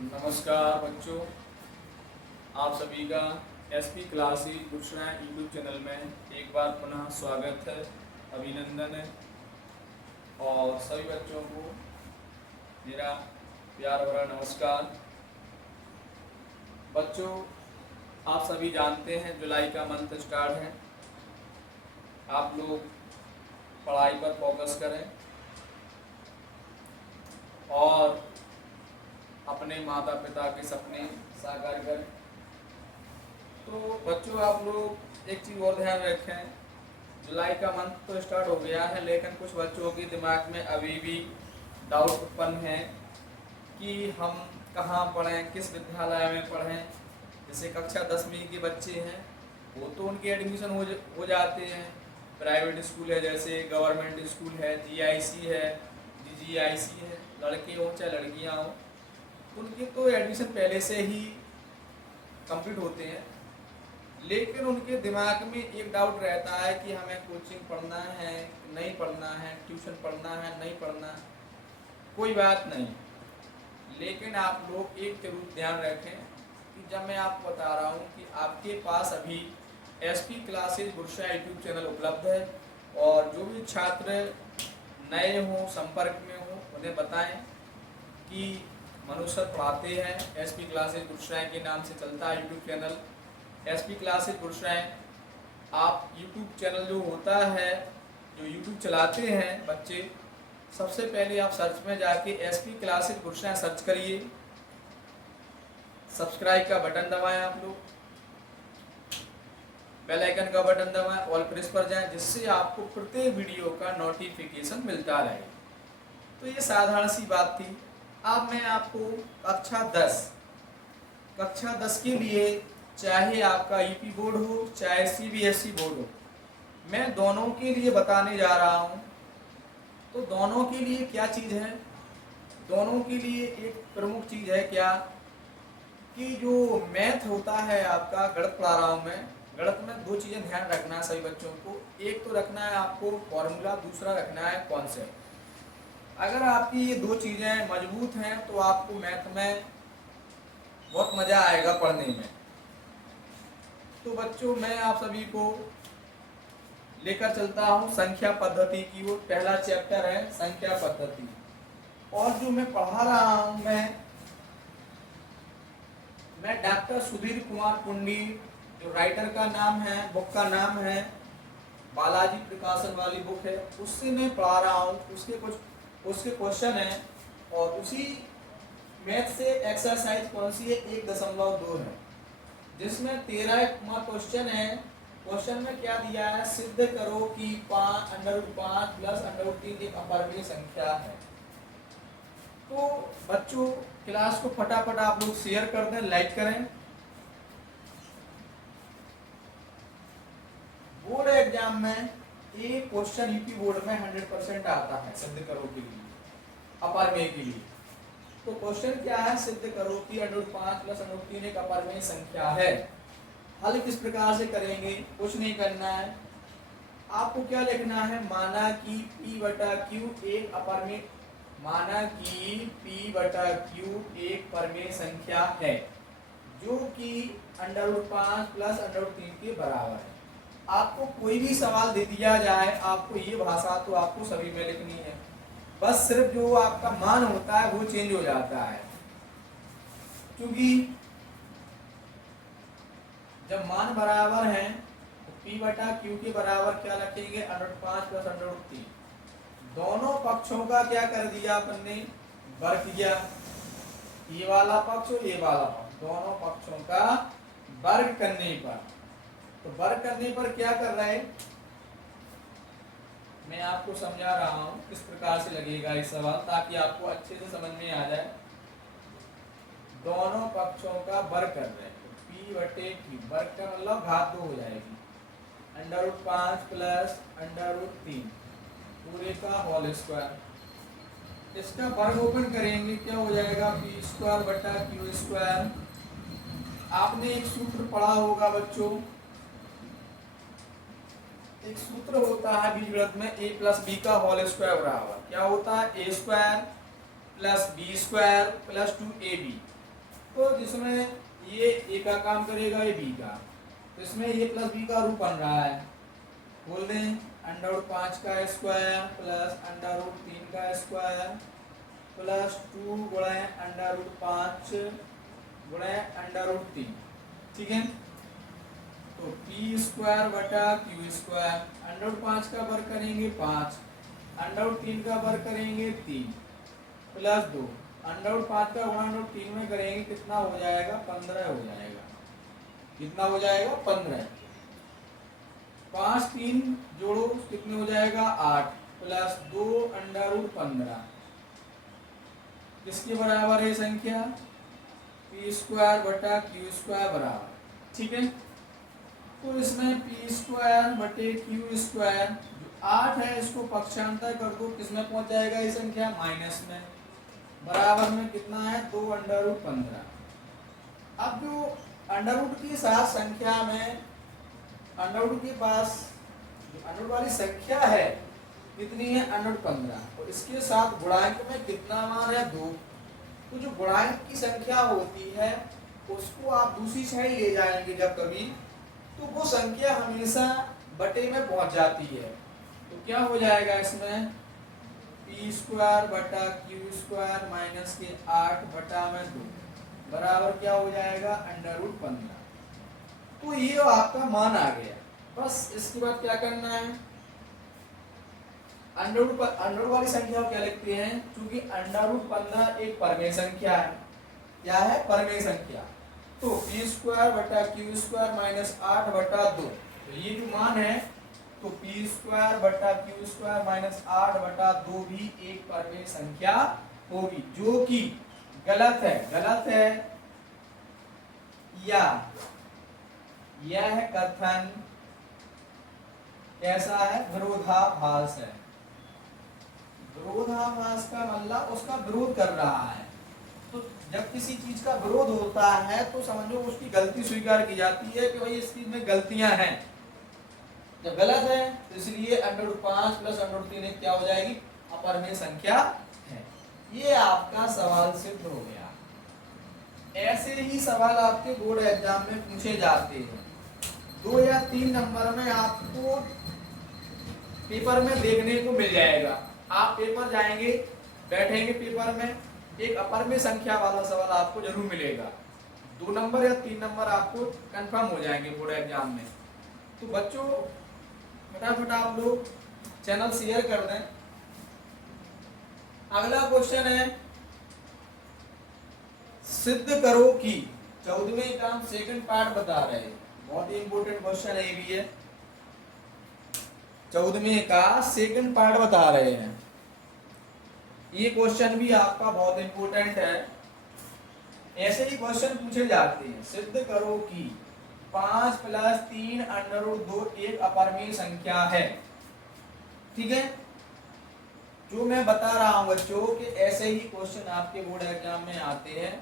नमस्कार बच्चों, आप सभी का SP classes Gujarat YouTube channel में एक बार पुनः स्वागत है, अभिनंदन है। और सभी बच्चों को मेरा प्यार भरा नमस्कार। बच्चों, आप सभी जानते हैं जुलाई का मंथ स्टार्ट है। आप लोग पढ़ाई पर फोकस करें और अपने माता पिता के सपने साकार करें। तो बच्चों, आप लोग एक चीज़ और ध्यान रखें, जुलाई का मंथ तो स्टार्ट हो गया है, लेकिन कुछ बच्चों के दिमाग में अभी भी डाउट उत्पन्न है कि हम कहाँ पढ़ें, किस विद्यालय में पढ़ें। जैसे कक्षा 10वीं के बच्चे हैं, वो तो उनके एडमिशन हो जाते हैं। प्राइवेट स्कूल है, जैसे गवर्नमेंट स्कूल है, जीआईसी है, जीजीआईसी है, लड़के हों चाहे लड़कियाँ हों, उनके तो एडमिशन पहले से ही कंप्लीट होते हैं। लेकिन उनके दिमाग में एक डाउट रहता है कि हमें कोचिंग पढ़ना है, नहीं पढ़ना है, ट्यूशन पढ़ना है, नहीं पढ़ना। कोई बात नहीं, लेकिन आप लोग एक जरूर ध्यान रखें कि जब मैं आपको बता रहा हूँ कि आपके पास अभी SP classes Gursha YouTube channel उपलब्ध है, और जो भी छात्र नए हों, संपर्क में हों, उन्हें बताएं कि मनुष्य सर पढ़ाते हैं। एसपी क्लासेस गुरशा के नाम से चलता है YouTube channel, SP classes Gursha. आप यूट्यूब चैनल जो होता है, जो यूट्यूब चलाते हैं बच्चे, सबसे पहले आप सर्च में जाके एसपी क्लासेस गुरशा सर्च करिए, सब्सक्राइब का बटन दबाएं, आप लोग बेल आइकन का बटन दबाएं, ऑल प्रेस पर जाएं, जिससे आपको प्रत्येक वीडियो का नोटिफिकेशन मिलता रहे। तो ये साधारण सी बात थी। अब मैं आपको कक्षा 10 के लिए, चाहे आपका यूपी बोर्ड हो चाहे सीबीएसई बोर्ड हो, मैं दोनों के लिए बताने जा रहा हूँ। तो दोनों के लिए क्या चीज़ है, दोनों के लिए एक प्रमुख चीज़ है क्या, कि जो मैथ होता है आपका, गणित पढ़ा रहा हूँ मैं। गणित में दो चीज़ें ध्यान रखना है सभी बच्चों को। एक तो रखना है आपको फॉर्मूला, दूसरा रखना है कॉन्सेप्ट। अगर आपकी ये दो चीज़ें मजबूत हैं तो आपको मैथ में बहुत मज़ा आएगा पढ़ने में। तो बच्चों, मैं आप सभी को लेकर चलता हूँ संख्या पद्धति की ओर। पहला चैप्टर है संख्या पद्धति, और जो मैं पढ़ा रहा हूँ मैं डॉक्टर सुधीर कुमार पुंडी, जो राइटर का नाम है, बुक का नाम है बालाजी प्रकाशन वाली बुक है, उससे मैं पढ़ा रहा हूँ। उसके क्वेश्चन हैं, और उसी मैथ से एक्सरसाइज कौन सी है, 1.2 है, जिसमें 13 क्वेश्चन है। क्वेश्चन में क्या दिया है, सिद्ध करो कि 5√5 प्लस √3 एक अपरिमेय संख्या है। तो बच्चों, क्लास को फटाफट आप लोग शेयर कर दें, लाइक करें। बोर्ड एग्जाम में एक क्वेश्चन यूपी बोर्ड में 100% आता है सिद्ध करो के लिए, अपरिमेय के लिए। तो क्वेश्चन क्या है, सिद्ध करो कि √5 प्लस √3 एक अपरिमेय संख्या है। हल किस प्रकार से करेंगे, कुछ नहीं करना है, आपको क्या लिखना है, माना कि P/Q एक अपरिमेय, माना कि P/Q एक परिमेय संख्या है, जो कि √5 प्लस √3 के बराबर है। आपको कोई भी सवाल दे दिया जाए, आपको ये भाषा तो आपको सभी में लिखनी है, बस सिर्फ जो आपका मान होता है वो चेंज हो जाता है। क्योंकि जब मान बराबर हैं तो P/Q के बराबर क्या रखेंगे, √5 प्लस √3। दोनों पक्षों का क्या कर दिया अपन ने, वर्ग किया। ये वाला पक्ष और ये वाला पक्ष, दोनों पक्षों का वर्ग करने पर, तो वर्ग करने पर क्या कर रहे हैं, मैं आपको समझा रहा हूं किस प्रकार से लगेगा ये सवाल, ताकि आपको अच्छे से समझ में आ जाए। दोनों पक्षों का वर्ग कर रहे हैं, P/Q वर्ग का मतलब घात 2 हो जाएगी, √5 प्लस √3 पूरे का होल स्क्वायर। इसका वर्ग ओपन करेंगे, क्या हो जाएगा, P²/Q²। आपने एक सूत्र पढ़ा होगा बच्चों, एक सूत्र होता है बीजगणित में, a + b का होल स्क्वायर बराबर क्या होता है, a² + b² + 2ab। तो जिसमें ये ए का काम करेगा, ये बी का, तो इसमें ए प्लस बी का रूप बन रहा है। बोल दें अंडर रूट 5 का स्क्वायर प्लस अंडर रूट 3 का स्क्वायर प्लस 2 गुणा अंडर रूट 5 गुणा अंडर रूट 3। ठीक है, तो पी स्क्वायर बटा क्यू स्क्वायर, अंडर रूट 5 का वर्ग करेंगे 5, अंडर रूट 3 का वर्ग करेंगे 3 प्लस 2, अंडर रूट 5 का गुणा अंडर रूट 3 में करेंगे कितना हो जाएगा, 15 हो जाएगा। कितना हो जाएगा, 15। 5 3 जोड़ो कितने हो जाएगा, 8 प्लस 2 अंडर रूट 15 किसके बराबर है संख्या, पी स्क्वायर बटा क्यू स्क्वायर बराबर। ठीक है, तो इसमें पी स्क्वायर बटे क्यू स्क्वायर जो 8 है इसको पक्षांतर कर दो, किसमें पहुंच जाएगा ये संख्या, माइनस में, बराबर में कितना है, 2 अंडर रूट 15। अब जो अंडर रूट की साथ संख्या में अंडर रूट के पास जो अंडर रूट वाली संख्या है कितनी है, अंडर रूट 15, और इसके साथ गुणांक में कितना मान है, 2। तो जो गुणांक की संख्या होती है उसको आप दूसरी साइड ले जाएंगे जब कभी, तो वो संख्या हमेशा बटे में पहुंच जाती है। तो क्या हो जाएगा इसमें, पी स्क्वायर बटा क्यू स्क्वायर माइनस के 8 बटा में 2 बराबर क्या हो जाएगा, अंडर रूट 15। तो ये आपका मान आ गया। बस इसके बाद क्या करना है, अंडर रूट वाली संख्या को क्या लिखते हैं, क्योंकि अंडर रूट 15 एक परमेय संख्या है। क्या है, परमेय संख्या। तो पी स्क्वायर बटा क्यू स्क्वायर माइनस 8 बटा 2, तो ये जो मान है तो पी स्क्वायर बटा क्यू स्क्वायर माइनस 8 बटा 2 भी एक परमेय संख्या होगी, जो कि गलत है या यह कथन कैसा है, विरोधाभास है। विरोधाभास का मतलब उसका विरोध कर रहा है। तो जब किसी चीज का विरोध होता है तो समझो उसकी गलती स्वीकार की जाती है कि भाई इस चीज में गलतियां हैं। जब गलत है तो इसलिए under root 5 plus under root 3 क्या हो जाएगी, अपरमेय संख्या है। ये आपका सवाल सिद्ध हो गया। ऐसे ही सवाल आपके बोर्ड एग्जाम में पूछे जाते हैं। 2 या 3 नंबर में आपको पेपर में देखने को मिल जाएगा। आप पेपर जाएंगे, बैठेंगे पेपर में, एक अपरमेय संख्या वाला सवाल आपको जरूर मिलेगा। 2 नंबर या 3 नंबर आपको कंफर्म हो जाएंगे बोर्ड एग्जाम में। तो बच्चों फटाफट आप लोग चैनल शेयर कर दें। अगला क्वेश्चन है, सिद्ध करो कि 14वें काम सेकंड पार्ट बता रहे हैं। बहुत ही इंपोर्टेंट क्वेश्चन है ये भी है। 14वें का सेकंड पार्ट बता रहे हैं। ये क्वेश्चन भी आपका बहुत इंपोर्टेंट है। ऐसे ही क्वेश्चन पूछे जाते हैं, सिद्ध करो कि 5 प्लस 3 अंडर रूट 2 एक अपरमेय संख्या है। ठीक है, जो मैं बता रहा हूं बच्चों कि ऐसे ही क्वेश्चन आपके बोर्ड एग्जाम में आते हैं।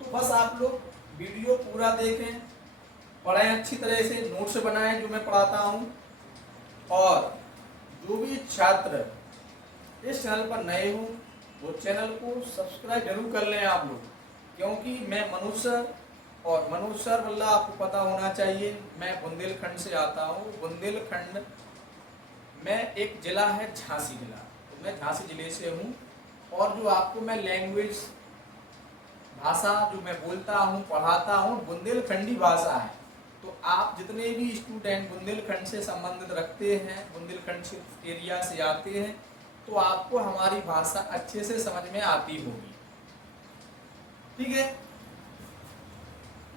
तो बस आप लोग वीडियो पूरा देखें, पढ़ें अच्छी तरह से, नोट्स बनाएं जो मैं पढ़ाता हूं, और जो भी छात्र इस चैनल पर नए हो वो चैनल को सब्सक्राइब जरूर कर लें आप लोग, क्योंकि मैं मनोज सर, और मनोज सर मतलब आपको पता होना चाहिए मैं बुंदेलखंड से आता हूँ। बुंदेलखंड में एक जिला है झांसी जिला, तो मैं झांसी जिले से हूँ। और जो आपको मैं लैंग्वेज भाषा जो मैं बोलता हूँ पढ़ाता हूँ बुंदेलखंडी भाषा है। तो आप जितने भी स्टूडेंट बुंदेलखंड से संबंधित रखते हैं, बुंदेलखंड एरिया से आते हैं, तो आपको हमारी भाषा अच्छे से समझ में आती होगी। ठीक है,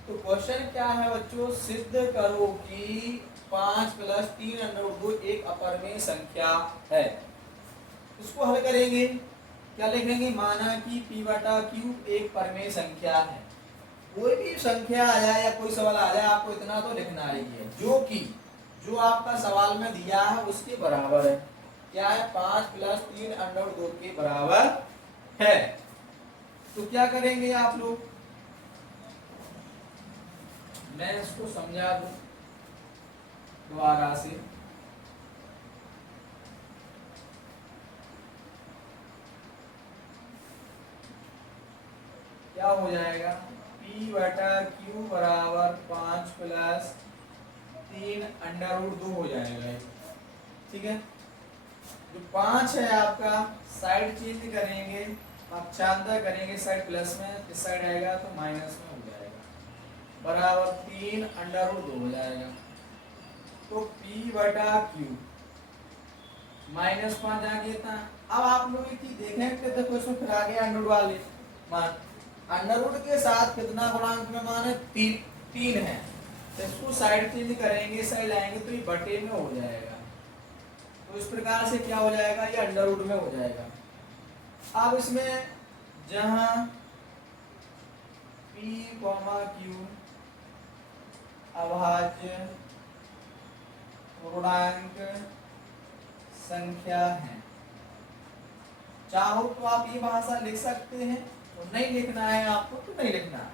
तो क्वेश्चन क्या है बच्चों, सिद्ध करो कि 5 प्लस 3 अंडर रूट 2 एक अपरमेय संख्या है। इसको हल करेंगे, क्या लिखेंगे, माना कि p बटा q एक परमेय संख्या है। कोई भी संख्या आ जाए या कोई सवाल आ जाए, आपको इतना तो लिखना ही है जो कि जो आपका सवाल में दिया है उसके बराबर है। क्या है, 5 प्लस 3 अंडर रूट 2 के बराबर है। तो क्या करेंगे आप लोग, मैं इसको समझा दूं दोबारा से। क्या हो जाएगा, P बटा Q बराबर 5 प्लस 3 अंडर रूट 2 हो जाएगा ये। ठीक है, जो 5 है आपका साइड चेंज करेंगे, पक्षांतर करेंगे, साइड प्लस में, इस साइड आएगा तो माइनस में हो जाएगा, बराबर 3 अंडर रूट 2 हो जाएगा। तो P बटा Q माइनस 5 आ गया था। अब आप लोग एक चीज देखें कि देखो इसमें फिर आ गया अंडर रूट वाले मान, अंडर रूट के साथ कितना गुणांक में मान है, 3 है, तो इसको साइड चेंज करेंगे, साइड लाएंगे तो ये बटे में हो जाएगा। तो इस प्रकार से क्या हो जाएगा, ये अंडर रूट में हो जाएगा। अब इसमें जहां P, Q अभाज्य पूर्णांक संख्या है, चाहो तो आप ये भाषा लिख सकते हैं, तो नहीं लिखना है आपको तो नहीं लिखना है।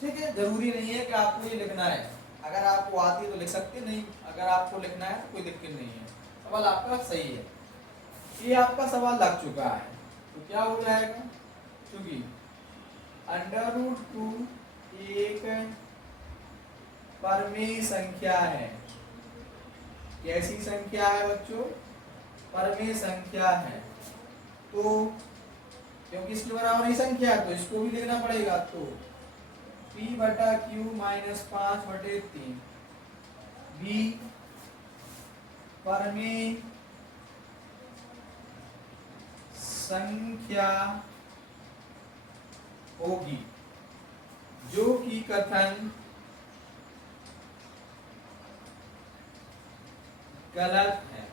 ठीक है, जरूरी नहीं है कि आपको ये लिखना है, अगर आपको आती है तो लिख सकते, नहीं अगर आपको लिखना है तो कोई दिक्कत नहीं है। सवाल आपका सही है, ये आपका सवाल लग चुका है। तो क्या हो जाएगा, क्योंकि अंडर रूट 2 एक परमेय संख्या है। कैसी संख्या है बच्चों, परमेय संख्या है। तो क्योंकि इसके बराबर ही संख्या है तो इसको भी लिखना पड़ेगा। तो P बटा Q माइनस 5 बटे 3 भी परमेय संख्या होगी, जो कि कथन गलत है।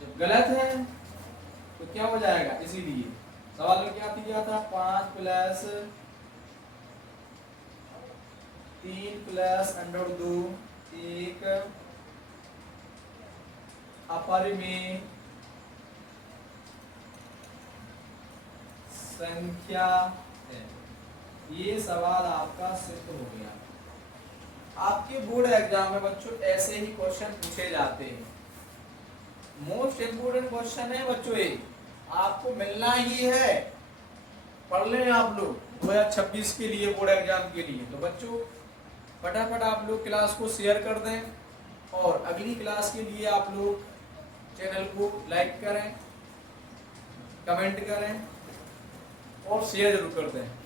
जब गलत है तो क्या हो जाएगा, इसीलिए सवाल में क्या दिया था, 5 प्लस 3 प्लस अंडर 2 एक अपरिमेय संख्या है। ये सवाल आपका सिद्ध हो गया। आपके बोर्ड एग्जाम में बच्चों ऐसे ही क्वेश्चन पूछे जाते हैं। मोस्ट इम्पोर्टेंट क्वेश्चन है बच्चों, ये आपको मिलना ही है, पढ़ लें आप लोग 2026 के लिए, बोर्ड एग्जाम के लिए। तो बच्चों फटाफट आप लोग क्लास को शेयर कर दें, और अगली क्लास के लिए आप लोग चैनल को लाइक करें, कमेंट करें और शेयर जरूर कर दें।